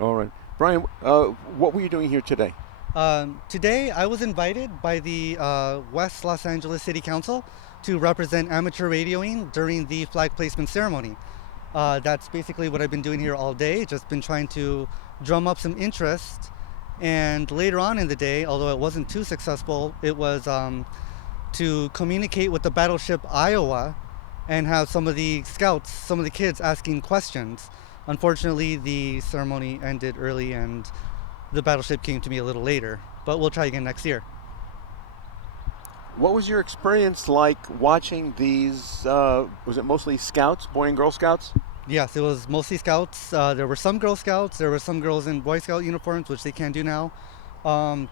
All right. Brian, what were you doing here today? Today, I was invited by the West Los Angeles City Council to represent amateur radioing during the flag placement ceremony. That's basically what I've been doing here all day, just been trying to drum up some interest. And later on in the day, although it wasn't too successful, it was to communicate with the battleship Iowa and have some of the scouts, some of the kids asking questions. Unfortunately, the ceremony ended early and the battleship came to me a little later, but we'll try again next year. What was your experience like watching these? Was it mostly Scouts, Boy and Girl Scouts? Yes, it was mostly scouts. There were some Girl Scouts, there were some girls in Boy Scout uniforms, which they can't do now.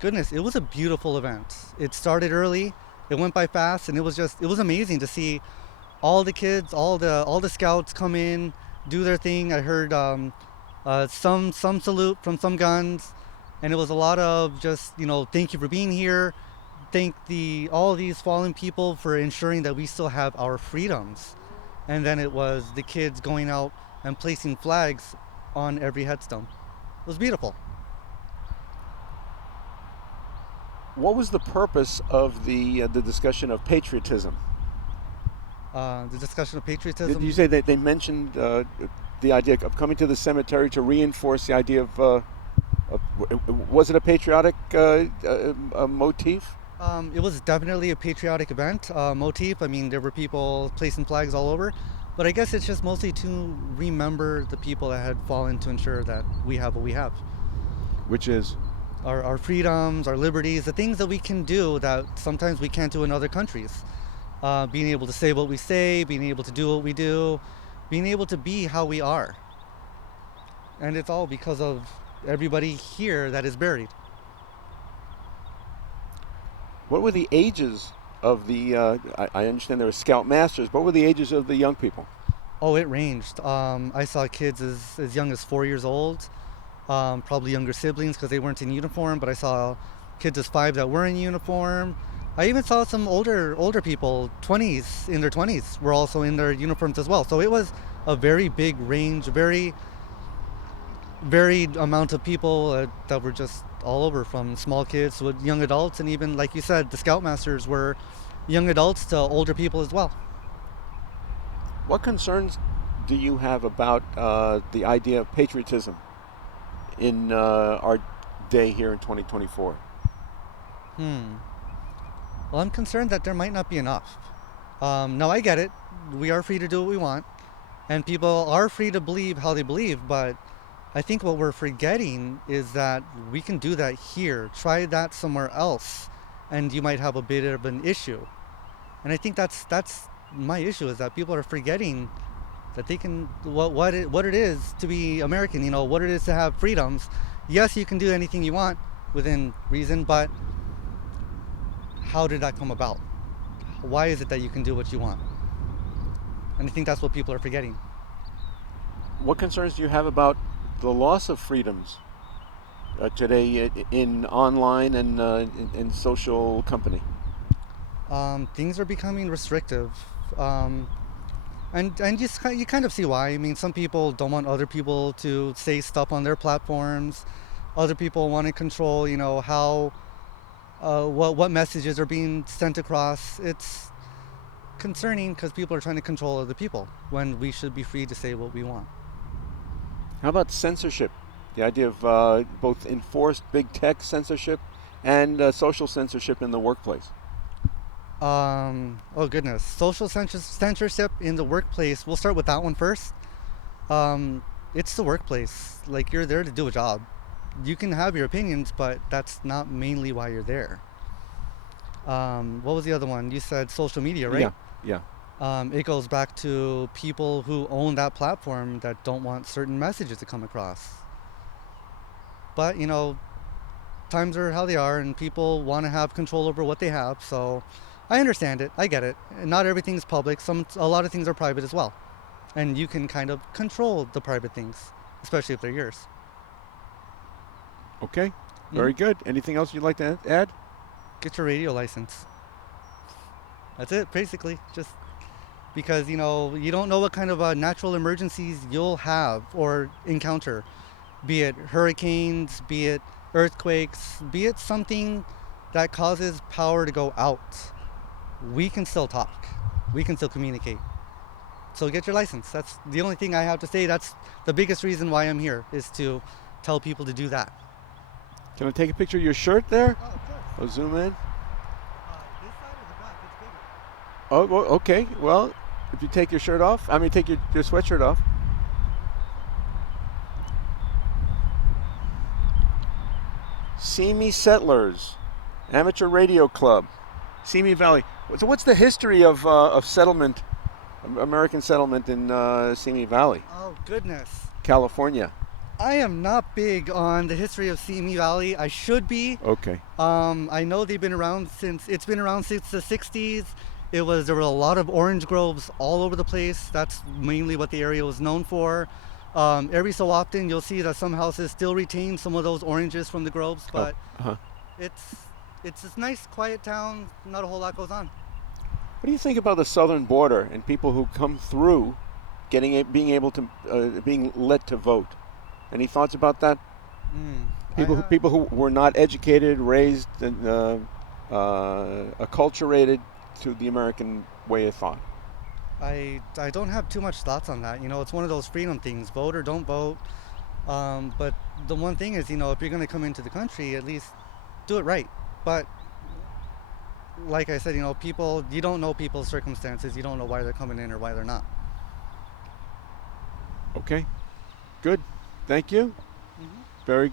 Goodness, it was a beautiful event. It started early, it went by fast, and it was amazing to see all the kids, all the scouts come in, do their thing. I heard some salute from some guns, and it was a lot of just thank you for being here, thank the all these fallen people for ensuring that we still have our freedoms, and then it was the kids going out and placing flags on every headstone. It was beautiful. What was the purpose of the discussion of patriotism? The discussion of Did you patriotism. say that they mentioned the idea of coming to the cemetery to reinforce the idea was it a patriotic motif? It was definitely a patriotic event, motif. I mean, there were people placing flags all over, but I guess it's just mostly to remember the people that had fallen to ensure that we have what we have. Which is Our freedoms, our liberties, the things that we can do that sometimes we can't do in other countries. Being able to say what we say, being able to do what we do, being able to be how we are. And it's all because of everybody here that is buried. what were the ages of the? I understand there were Scout Masters. What were the ages of the young people? Oh, it ranged. I saw kids as young as 4 years old, probably younger siblings because they weren't in uniform, but I saw kids as five that were in uniform. I even saw some older people, 20s, in their 20s, were also in their uniforms as well. So it was a very big range, very varied amount of people that were just all over, from small kids to young adults, and even like you said, the scoutmasters were young adults to older people as well. What concerns do you have about the idea of patriotism in our day here in 2024? Hmm. Well, I'm concerned that there might not be enough. No, I get it. We are free to do what we want, and people are free to believe how they believe, but I think what we're forgetting is that we can do that here. Try that somewhere else, and you might have a bit of an issue. And I think that's my issue, is that people are forgetting that they can what it is to be American. What it is to have freedoms. Yes, you can do anything you want within reason, but how did that come about? Why is it that you can do what you want? And I think that's what people are forgetting. What concerns do you have about the loss of freedoms today in online and in social company? Things are becoming restrictive, um, and you kind of see why. I mean, some people don't want other people to say stuff on their platforms. Other people want to control, how what messages are being sent across. It's concerning because people are trying to control other people when we should be free to say what we want. How about censorship? The idea of both enforced big tech censorship and social censorship in the workplace. Oh goodness, censorship in the workplace. We'll start with that one first. It's the workplace. Like, you're there to do a job. You can have your opinions, but that's not mainly why you're there. What was the other one? You said social media, right? Yeah, yeah. It goes back to people who own that platform that don't want certain messages to come across. But times are how they are, and people want to have control over what they have. So I understand it. I get it. Not everything's public. A lot of things are private as well, and you can kind of control the private things, especially if they're yours. Okay, Hmm. very good. Anything else you'd like to add? Get your radio license. That's it, basically. Just because you don't know what kind of natural emergencies you'll have or encounter. be it hurricanes, be it earthquakes, be it something that causes power to go out, we can still talk. We can still communicate. So get your license. That's the only thing I have to say. That's the biggest reason why I'm here, is to tell people to do that. Can I take a picture of your shirt there? Oh, of course. I'll zoom in. This side or the back? It's bigger. Oh, well, okay. Well, if you take your shirt off, take your sweatshirt off. Simi Settlers, Amateur Radio Club, Simi Valley. So, what's the history of settlement, American settlement in Simi Valley, Oh, goodness. California? I am not big on the history of Simi Valley. I should be. Okay. I know they've been around since the 60s. There were a lot of orange groves all over the place. That's mainly what the area was known for. Every so often you'll see that some houses still retain some of those oranges from the groves, but it's this nice, quiet town. Not a whole lot goes on. What do you think about the southern border and people who come through, being let to vote? Any thoughts about that? People who were not educated, raised, and acculturated to the American way of thought. I don't have too much thoughts on that. It's one of those freedom things: vote or don't vote. But the one thing is, if you're going to come into the country, at least do it right. But like I said, you don't know people's circumstances. You don't know why they're coming in or why they're not. Okay, good. Thank you. Very good.